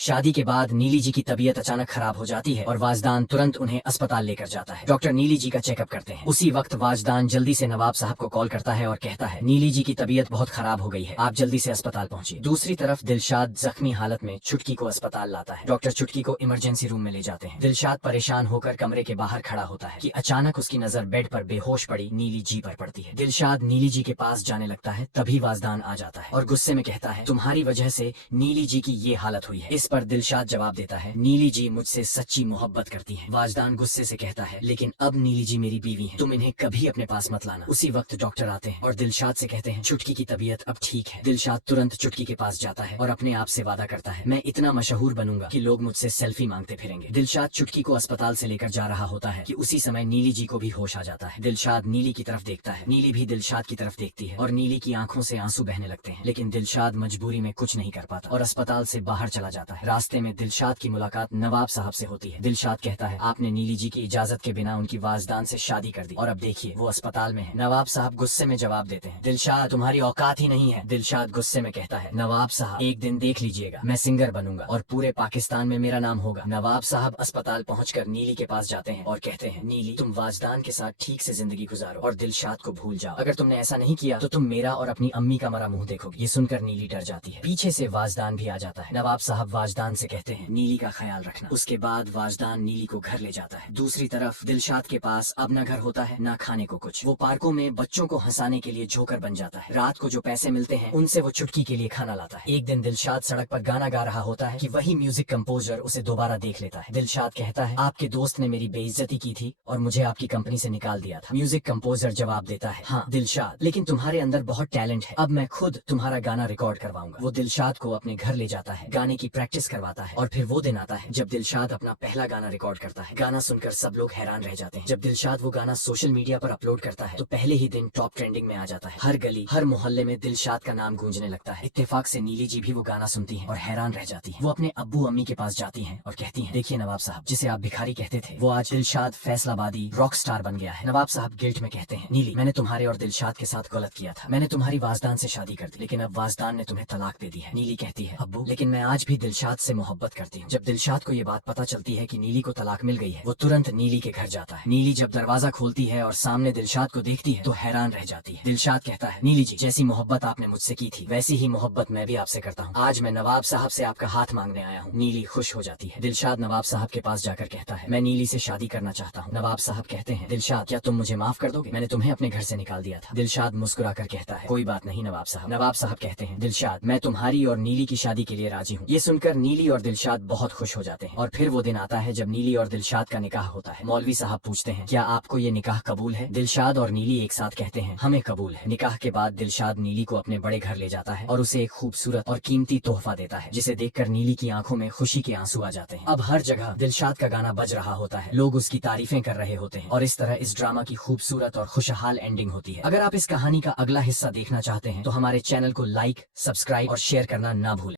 शादी के बाद नीली जी की तबीयत अचानक खराब हो जाती है और वाजदान तुरंत उन्हें अस्पताल लेकर जाता है। डॉक्टर नीली जी का चेकअप करते हैं। उसी वक्त वाजदान जल्दी से नवाब साहब को कॉल करता है और कहता है नीली जी की तबीयत बहुत खराब हो गई है, आप जल्दी से अस्पताल पहुंचिए। दूसरी तरफ दिलशाद जख्मी हालत में चुटकी को अस्पताल लाता है। डॉक्टर चुटकी को इमरजेंसी रूम में ले जाते हैं। दिलशाद परेशान होकर कमरे के बाहर खड़ा होता है कि अचानक उसकी नजर बेड पर बेहोश पड़ी नीली जी पर पड़ती है। दिलशाद नीली जी के पास जाने लगता है, तभी वाजदान आ जाता है और गुस्से में कहता है तुम्हारी वजह से नीली जी की ये हालत हुई है। इस पर दिलशाद जवाब देता है नीली जी मुझसे सच्ची मोहब्बत करती हैं। वाजदान गुस्से से कहता है लेकिन अब नीली जी मेरी बीवी हैं, तुम इन्हें कभी अपने पास मत लाना। उसी वक्त डॉक्टर आते हैं और दिलशाद से कहते हैं चुटकी की तबीयत अब ठीक है। दिलशाद तुरंत चुटकी के पास जाता है और अपने आप से वादा करता है मैं इतना मशहूर बनूंगा कि लोग मुझसे सेल्फी मांगते फिरेंगे। दिलशाद चुटकी को अस्पताल से लेकर जा रहा होता है कि उसी समय नीली जी को भी होश आ जाता है। दिलशाद नीली की तरफ देखता है, नीली भी दिलशाद की तरफ देखती है और नीली की आंखों से आंसू बहने लगते हैं। लेकिन दिलशाद मजबूरी में कुछ नहीं कर पाता और अस्पताल से बाहर चला जाता है। रास्ते में दिलशाद की मुलाकात नवाब साहब से होती है। दिलशाद कहता है आपने नीली जी की इजाजत के बिना उनकी वाजदान से शादी कर दी और अब देखिए वो अस्पताल में है। नवाब साहब गुस्से में जवाब देते हैं दिलशाद तुम्हारी औकात ही नहीं है। दिलशाद गुस्से में कहता है नवाब साहब एक दिन देख लीजिएगा मैं सिंगर बनूंगा और पूरे पाकिस्तान में मेरा नाम होगा। नवाब साहब अस्पताल पहुंचकर नीली के पास जाते हैं और कहते हैं नीली तुम वाजदान के साथ ठीक से जिंदगी गुजारो और दिलशाद को भूल जाओ। अगर तुमने ऐसा नहीं किया तो तुम मेरा और अपनी अम्मी का मरा मुंह देखोगे। ये सुनकर नीली डर जाती है। पीछे से वाजदान भी आ जाता है। नवाब साहब वाजदान से कहते हैं नीली का ख्याल रखना। उसके बाद वाजदान नीली को घर ले जाता है। दूसरी तरफ दिलशाद के पास अब न घर होता है न खाने को कुछ। वो पार्कों में बच्चों को हंसाने के लिए जोकर बन जाता है। रात को जो पैसे मिलते हैं उनसे वो चुटकी के लिए खाना लाता है। एक दिन दिलशाद सड़क पर गाना गा रहा होता है कि वही म्यूजिक कंपोजर उसे दोबारा देख लेता है। दिलशाद कहता है आपके दोस्त ने मेरी बेइज्जती की थी और मुझे आपकी कंपनी से निकाल दिया था। म्यूजिक कंपोजर जवाब देता है हाँ दिलशाद लेकिन तुम्हारे अंदर बहुत टैलेंट है, अब मैं खुद तुम्हारा गाना रिकॉर्ड करवाऊंगा। वो दिलशाद को अपने घर ले जाता है, गाने की प्रैक्टिस करवाता है और फिर वो दिन आता है जब दिलशाद अपना पहला गाना रिकॉर्ड करता है। गाना सुनकर सब लोग हैरान रह जाते हैं। जब दिलशाद वो गाना सोशल मीडिया पर अपलोड करता है तो पहले ही दिन टॉप ट्रेंडिंग में आ जाता है। हर गली हर मोहल्ले में दिलशाद का नाम गूंजने लगता है। इत्तेफाक से नीली जी भी वो गाना सुनती है और हैरान रह जाती है। वो अपने अब्बू अम्मी के पास जाती है और कहती है देखिए नवाब साहब जिसे आप भिखारी कहते थे वो आज दिलशाद फैसलाबादी रॉक स्टार बन गया है। नवाब साहब गिल्ट में कहते हैं नीली मैंने तुम्हारे और दिलशाद के साथ गलत किया था, मैंने तुम्हारी वाजदान से शादी कर दी लेकिन अब वाजदान ने तुम्हें तलाक दे दी है। नीली कहती है अब्बू लेकिन मैं आज भी दिलशाद से मोहब्बत करती हूँ। जब दिलशाद को ये बात पता चलती है कि नीली को तलाक मिल गई है वो तुरंत नीली के घर जाता है। नीली जब दरवाजा खोलती है और सामने दिलशाद को देखती है तो हैरान रह जाती है। दिलशाद कहता है नीली जी जैसी मोहब्बत आपने मुझसे की थी वैसी ही मोहब्बत मैं भी आपसे करता हूँ, आज मैं नवाब साहब से आपका हाथ मांगने आया हूँ। नीली खुश हो जाती है। दिलशाद नवाब साहब के पास जाकर कहता है मैं नीली से शादी करना चाहता हूँ। नवाब साहब कहते हैं दिलशाद क्या तुम मुझे माफ कर दोगे, मैंने तुम्हें अपने घर से निकाल दिया था। दिलशाद मुस्कुराकर कहता है कोई बात नहीं नवाब साहब। नवाब साहब कहते हैं दिलशाद मैं तुम्हारी और नीली की शादी के लिए राजी हूँ। ये सुनकर नीली और दिलशाद बहुत खुश हो जाते हैं और फिर वो दिन आता है जब नीली और दिलशाद का निकाह होता है। मौलवी साहब पूछते हैं क्या आपको ये निकाह कबूल है। दिलशाद और नीली एक साथ कहते हैं हमें कबूल है। निकाह के बाद दिलशाद नीली को अपने बड़े घर ले जाता है और उसे एक खूबसूरत और कीमती तोहफा देता है जिसे देखकर नीली की आंखों में खुशी के आंसू आ जाते हैं। अब हर जगह दिलशाद का गाना बज रहा होता है, लोग उसकी तारीफें कर रहे होते हैं और इस तरह इस ड्रामा की खूबसूरत और खुशहाल एंडिंग होती है। अगर आप इस कहानी का अगला हिस्सा देखना चाहते हैं तो हमारे चैनल को लाइक, सब्सक्राइब और शेयर करना ना भूलें।